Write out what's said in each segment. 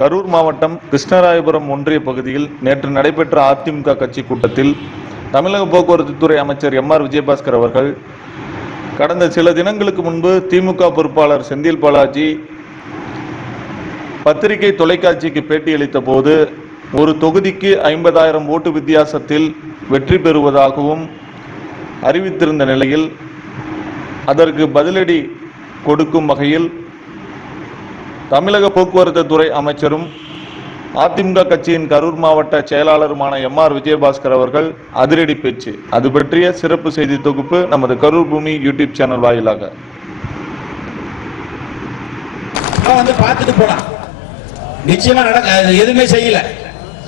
கரூர் மாவட்டம் கிருஷ்ணராயபுரம் ஒன்றிய பகுதியில் நேற்று நடைபெற்ற அதிமுக கட்சி கூட்டத்தில் தமிழக போக்குவரத்து துறை அமைச்சர் எம்.ஆர். விஜயபாஸ்கர் அவர்கள் கடந்த சில தினங்களுக்கு முன்பு திமுக பொறுப்பாளர் செந்தில் பாலாஜி பத்திரிகை தொலைக்காட்சிக்கு பேட்டியளித்த போது ஒரு தொகுதிக்கு 50,000 ஓட்டு வித்தியாசத்தில் வெற்றி பெறுவதாகவும் அறிவித்திருந்த நிலையில் அதற்கு பதிலடி கொடுக்கும் வகையில் தமிழக போக்குவரத்து துறை அமைச்சரும் அதிமுக கட்சியின் கரூர் மாவட்ட செயலாளருமான எம்.ஆர். விஜயபாஸ்கர் அவர்கள் அதிரடி பேச்சு. அது பற்றிய சிறப்பு செய்தி தொகுப்பு நமது கரூர் பூமி யூடியூப் சேனல் வாயிலாக வந்து பார்த்துட்டு போலாம். நிச்சயமா எதுவுமே செய்யல.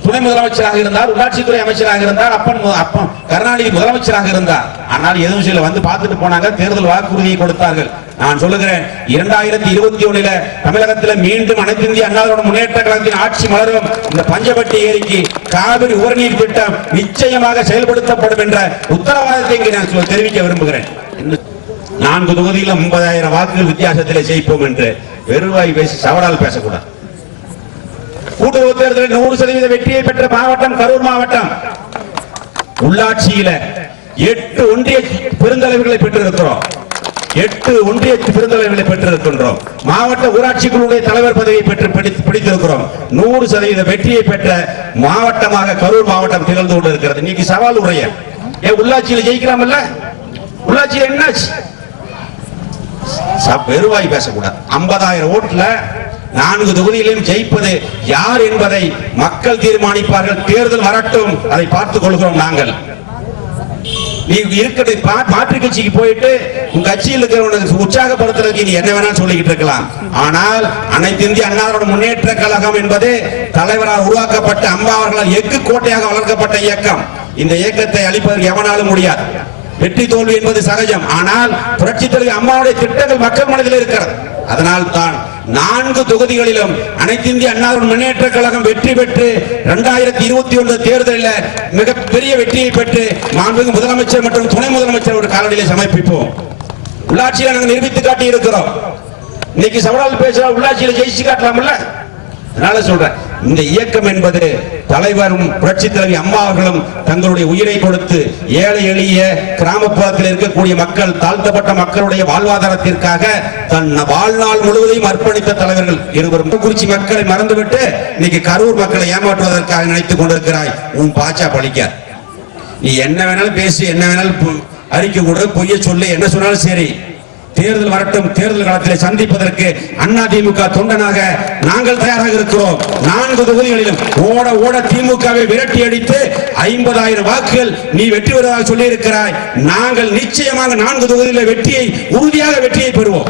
துணை முதலமைச்சராக இருந்தார், உள்ளாட்சித்துறை அமைச்சராக இருந்தார், அப்பன் கருணாநிதி முதலமைச்சராக இருந்தார். ஆனால் எதுவும் செய்யல. வந்து பார்த்துட்டு போனாங்க, தேர்தல் வாக்குறுதியை கொடுத்தார்கள். நான் சொல்லுகிறேன், 2021 தமிழகத்தில் மீண்டும் அனைத்து இந்திய அண்ணா திராவிட முன்னேற்ற கழகத்தின் ஆட்சி மலரும். இந்த பஞ்சவட்டி ஏரிக்கு காவிரி உபரிநீர் திட்டம் நிச்சயமாக செயல்படுத்தப்படும் என்ற உத்தரவாதத்தை இங்கே நான் தெரிவிக்க விரும்புகிறேன். 4 தொகுதியில் 50,000 வாக்குகள் வித்தியாசத்தில் ஜெயிப்போம் என்று வெறுவாய் பேசி சவடால் பேசக்கூடாது. கூட்டுறவு தேர்தலில் 100% வெற்றியை பெற்ற மாவட்டம் கரூர் மாவட்டம். உள்ளாட்சியில 8 ஒன்றிய பெருந்தலைவர்களை பெற்றிருக்கிறோம். 8 ஒன்றிய பெருந்தலைவர்களை பெற்றிருக்கின்றோம். மாவட்ட ஊராட்சி குழுவுடைய தலைவர் பதவியை பிடித்திருக்கிறோம். 100% வெற்றியை பெற்ற மாவட்டமாக கரூர் மாவட்டம் திகழ்ந்து கொண்டிருக்கிறது. இன்னைக்கு சவால் உடைய உள்ளாட்சியில் ஜெயிக்கலாமல்ல? உள்ளாட்சியில் என்னாச்சு? வெறுவாய் பேசக்கூடாது. 50,000 ஓட்டுல 4 தொகுதியிலும் ஜெயிப்பது யார் என்பதை மக்கள் தீர்மானிப்பார்கள். தேர்தல் வரட்டும், அதை பார்த்துக் கொள்கிறோம். நாங்கள் மாற்று கட்சிக்கு போயிட்டு உங்க கட்சியில் இருக்கிறவனுக்கு உற்சாகப்படுத்துறதுக்கு நீ என்ன வேணாலும் சொல்லிக்கிட்டு இருக்கலாம். ஆனால் அனைத்து இந்திய அண்ணா திராவிட முன்னேற்ற கழகம் என்பது தலைவரால் உருவாக்கப்பட்ட அம்மா அவர்களால் எஃகு கோட்டையாக வளர்க்கப்பட்ட இயக்கம். இந்த இயக்கத்தை அழிப்பதற்கு எவனாலும் முடியாது. வெற்றி தோல்வி என்பது சகஜம். ஆனால் புரட்சித் தலைவி அம்மாவுடைய திட்டங்கள் மக்கள் மனதில் இருக்கிறது. அதனால் தான் 4 தொகுதிகளிலும் அனைத்து இந்திய அண்ணா திராவிட முன்னேற்ற கழகம் வெற்றி பெற்று 2021 தேர்தலில் மிகப்பெரிய வெற்றியை பெற்று மாண்புமிகு முதலமைச்சர் மற்றும் துணை முதலமைச்சர் ஒரு காலநிலை சமர்ப்பிப்போம். உள்ளாட்சியில நாங்கள் நிரூபித்து காட்டி இருக்கிறோம். இன்னைக்கு சவடால் பேசுற உள்ளாட்சியில ஜெயிச்சு காட்டலாம்ல? அதனால சொல்றேன், இந்த இயக்கம் என்பது தலைவரும் புரட்சி தலைவி அம்மா அவர்களும் தங்களுடைய உயிரை கொடுத்து ஏழை எளிய கிராமப்புறத்தில் இருக்கக்கூடிய மக்கள், தாழ்த்தப்பட்ட மக்களுடைய வாழ்வாதாரத்திற்காக தன் வாழ்நாள் முழுவதையும் அர்ப்பணித்த தலைவர்கள் இருவரும். குறிச்சி மக்களை மறந்துவிட்டு இன்னைக்கு கரூர் மக்களை ஏமாற்றுவதற்காக நினைத்துக் கொண்டிருக்கிறாய். உன் பாச்சா பழிக்க நீ என்ன வேணாலும் பேசி, என்ன வேணாலும் அறிக்கை கொடு, பொய்ய சொல்லு, என்ன சொன்னாலும் சரி. தேர்தல் வரட்டும். தேர்தல் காலத்தில் சந்திப்பதற்கு அதிமுக தொண்டனாக நாங்கள் தயாராக இருக்கிறோம். 4 தொகுதிகளிலும் ஓட ஓட திமுகவை விரட்டி அடித்து 50,000 வாக்குகள் நீ வெற்றி பெறுவதாக சொல்லி இருக்கிறாய். நாங்கள் நிச்சயமாக 4 தொகுதிகளில் வெற்றியை, உறுதியாக வெற்றியை பெறுவோம்.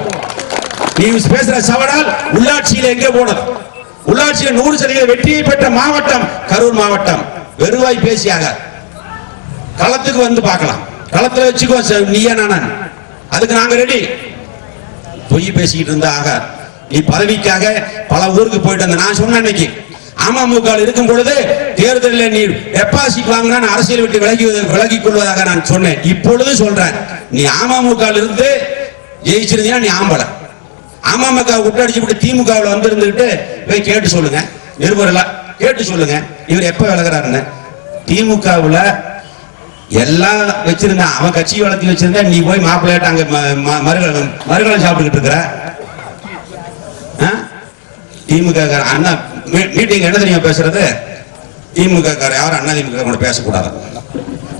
நீ பேசுற சவடால் உள்ளாட்சியில் எங்கே போனது? உள்ளாட்சியில் 100% வெற்றியை பெற்ற மாவட்டம் கரூர் மாவட்டம். வெறுவாய் பேசியாக களத்துக்கு வந்து பார்க்கலாம். களத்துல வச்சுக்கோ, நீயா நானா? அதுக்கு நாங்க ரெடி. பொய் பேசிக்கிட்டு இருந்தா ஆக. நீ பதவிக்காக பல ஊருக்கு போயிட்டு வந்த. நான் சொன்ன அன்னைக்கு அமமுக இருக்கும் பொழுது தேர்தலில் நீ டெபாசிட் வாங்கினா அரசியல் விட்டு விலகிக் கொள்வதாக நான் சொன்னேன். இப்பொழுது சொல்றேன், நீ அமமுக இருந்து ஜெயிச்சிருந்தீங்கன்னா நீ ஆம்பளை. அமமுக விட்டு விட்டு திமுகவில் வந்து இருந்துகிட்டு போய் கேட்டு சொல்லுங்க, நிருபர்ல கேட்டு சொல்லுங்க இவர் எப்ப விலகிறாருன்னு. திமுகவுல எல்லாம் வச்சிருந்தா, அவன் கட்சி வளர்த்தி வச்சிருந்தா, நீ போய் மாப்பிள்ளையாட்ட அங்க மறுகலம் சாப்பிட்டுக்கிட்டு இருக்கிற. திமுக அண்ணா மீட்டிங் என்ன தெரியுமா பேசுறது? திமுக யாரும் அண்ணா திமுக கூட பேசக்கூடாது.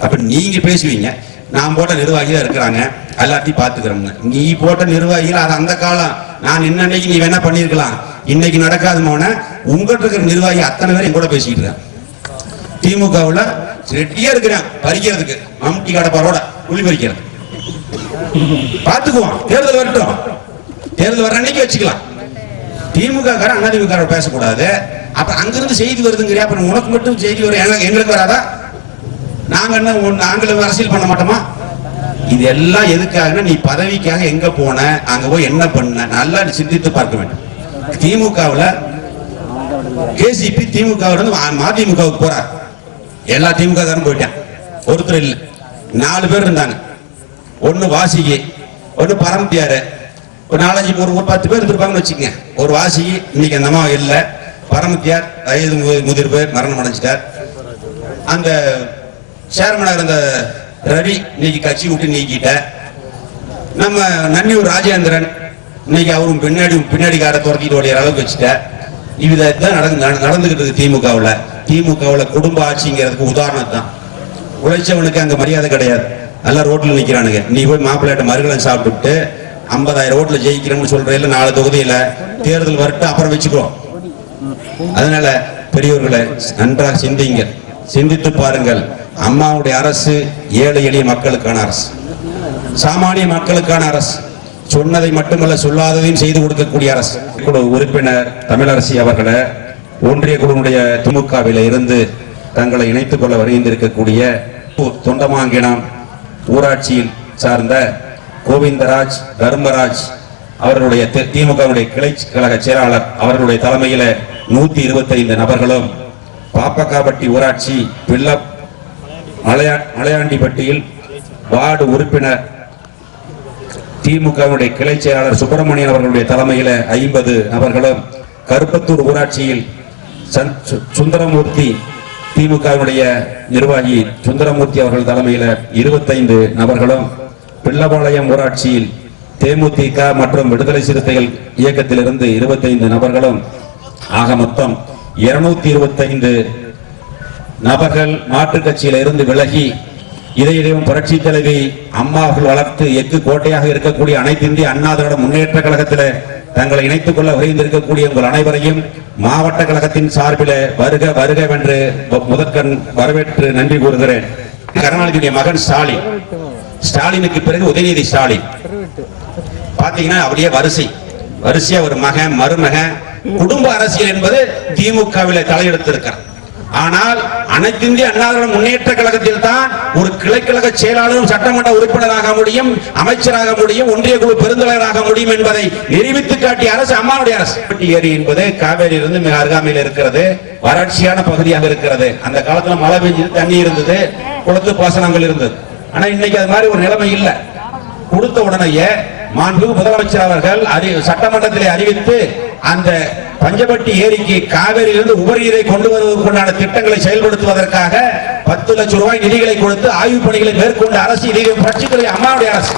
அப்ப நீங்க பேசுவீங்க, நான் போட்ட நிர்வாகி தான் இருக்கிறாங்க, எல்லாத்தையும் பாத்துக்கிறோம். நீ போட்ட நிர்வாகிகள் அது அந்த காலம். நான் இன்னைக்கு நீ வேணா பண்ணிருக்கலாம், இன்னைக்கு நடக்காது மோன. உங்கள்கிட்ட இருக்கிற நிர்வாகி அத்தனை பேர் என் கூட பேசிக்கிட்டு இருக்கேன். திமுகவுல ரெட்டியா இருக்கிறேன் பறிக்கிறதுக்கு, மம்டி கடப்பாரோட புலி பறிக்கிறது. பாத்துக்குவோம். தேர்தல் வரட்டும். தேர்தல் வர அன்னைக்கு வச்சுக்கலாம். திமுக காரன் அதிமுக பேசக்கூடாது. அப்ப அங்கிருந்து செய்தி வருதுங்கிறியா? அப்ப உனக்கு மட்டும் செய்தி வரும், எங்களுக்கு வராதா? நாங்க என்ன நாங்களும் அரசியல் பண்ண மாட்டோமா? இது எல்லாம் எதுக்காக? நீ பதவிக்காக எங்க போன, அங்க போய் என்ன பண்ண, நல்லா சிந்தித்து பார்க்க வேண்டும். திமுகவுல கேசிபி திமுக மதிமுகவுக்கு போறார். எல்லா திமுக காரும் போயிட்டான். ஒருத்தர் இல்ல, 4 பேர் இருந்தாங்க. ஒன்னு வாசிகி, ஒன்னு பரமத்தியாரு, ஒரு 4-5 ஒரு 10 பேர் இருப்பாங்கன்னு வச்சுக்கங்க. ஒரு வாசிகி இன்னைக்கு அந்த அம்மா இல்ல, பரமத்தியார் வயது முதிர்வு மரணம் அடைஞ்சிட்டார். அந்த சேர்மனாக இருந்த ரவி இன்னைக்கு கட்சி விட்டு நீக்கிட்ட. நம்ம நன்னியூர் ராஜேந்திரன் இன்னைக்கு அவரும் பின்னாடி காரை துரத்திட்டு ஓடிய அளவுக்கு வச்சுட்ட. இதுதான் நடந்துகிட்டு இருக்கு திமுகவில் குடும்ப ஆட்சிங்கிறதுக்கு உதாரணம் தான். உழைச்சவனுக்கு அங்க மரியாதை கிடையாது. எல்லாம் ரோட்ல நிக்கிறானுங்க. நீ போய் மாப்பிள்ளைட்ட மறுகலம் சாப்பிட்டுட்டு 50,000 ஓட்டுல ஜெயிக்கிறோம்னு சொல்றேன். 4 தொகுதியில தேர்தல் வரட்டு அப்புறம் வச்சுக்கோ. அதனால பெரியவர்களை நன்றாக சிந்தித்து பாருங்கள். அம்மாவுடைய அரசு ஏழை எளிய மக்களுக்கான அரசு, சாமானிய மக்களுக்கான அரசு. சொன்னதை மட்டுமல்ல சொல்லாததையும் செய்து கொடுக்கக்கூடிய அரசு. குழு உறுப்பினர் தமிழரசி அவர்களை ஒன்றிய குழுவுடைய திமுகவில் இருந்து தங்களை இணைத்துக் கொள்ள வருகின்றிருக்கக்கூடிய தொண்டமாங்கினம் ஊராட்சியில் சார்ந்த கோவிந்தராஜ் தர்மராஜ் அவர்களுடைய திமுகவுடைய கிளை கழக செயலாளர் அவர்களுடைய தலைமையில 125 நபர்களும், பாப்பக்காப்பட்டி ஊராட்சி மலையாண்டிப்பட்டியில் வார்டு உறுப்பினர் திமுகவுடைய கிளை செயலாளர் சுப்பிரமணியன் அவர்களுடைய தலைமையில 50 நபர்களும், கருப்பத்தூர் ஊராட்சியில் சுந்தரமூர்த்தி திமுகவுடைய நிர்வாகி சுந்தரமூர்த்தி அவர்கள் தலைமையில 25 நபர்களும், பிள்ளபாளையம் ஊராட்சியில் தேமுதிக மற்றும் விடுதலை சிறுத்தைகள் இயக்கத்திலிருந்து 25 நபர்களும், ஆக மொத்தம் 225 நபர்கள் மாற்றுக் கட்சியில இருந்து விலகி இதையிடம் புரட்சி தலைவி அம்மா அவர்கள் வளர்த்து எக்கு கோட்டையாக இருக்கக்கூடிய அனைத்து இந்திய அண்ணா திராவிட முன்னேற்ற கழகத்தில் தங்களை இணைத்துக் கொள்ள விரைந்திருக்கக்கூடிய உங்கள் அனைவரையும் மாவட்ட கழகத்தின் சார்பில் வருக வருக என்று முதற்கண் வரவேற்று நன்றி கூறுகிறேன். கருணாநிதியுடைய மகன் ஸ்டாலினுக்கு பிறகு உதயநிதி ஸ்டாலின் பாத்தீங்கன்னா அப்படியே வரிசையா ஒரு மகன் மருமகன் குடும்ப அரசியல் என்பது திமுகவில் தலையெடுத்திருக்கிறார். ஆனால் அனைத்து இந்திய அண்ணா திராவிட முன்னேற்ற கழகத்தில் தான் ஒரு கிளைக்கழக செயலாளரும் சட்டமன்ற உறுப்பினராக முடியும், அமைச்சராக முடியும், ஒன்றிய குழு பெருந்தலைவராக முடியும் என்பதை நிரூபித்து காட்டிய அரசு அம்மாவுடைய அரசு. ஏரி என்பது காவேரியிலிருந்து மிக அருகாமையில் இருக்கிறது, வறட்சியான பகுதியாக இருக்கிறது. அந்த காலத்துல மழை பெஞ்சது, தண்ணி இருந்தது, குளத்து பாசனங்கள் இருந்தது. ஆனா இன்னைக்கு அது மாதிரி ஒரு நிலைமை இல்லை. கொடுத்த உடனேயே மாண்புமிகு முதலமைச்சர் அவர்கள் சட்டமன்றத்திலே அறிவித்து அந்த பஞ்சப்பட்டி ஏரிக்கு காவிரியிலிருந்து உபரிநீரை கொண்டு வருவதற்குண்டான திட்டங்களை செயல்படுத்துவதற்காக 10 லட்சம் ரூபாய் நிதிகளை கொடுத்து ஆய்வுப் பணிகளை மேற்கொண்ட அரசு புரட்சித்துறை அம்மாவுடைய அரசு.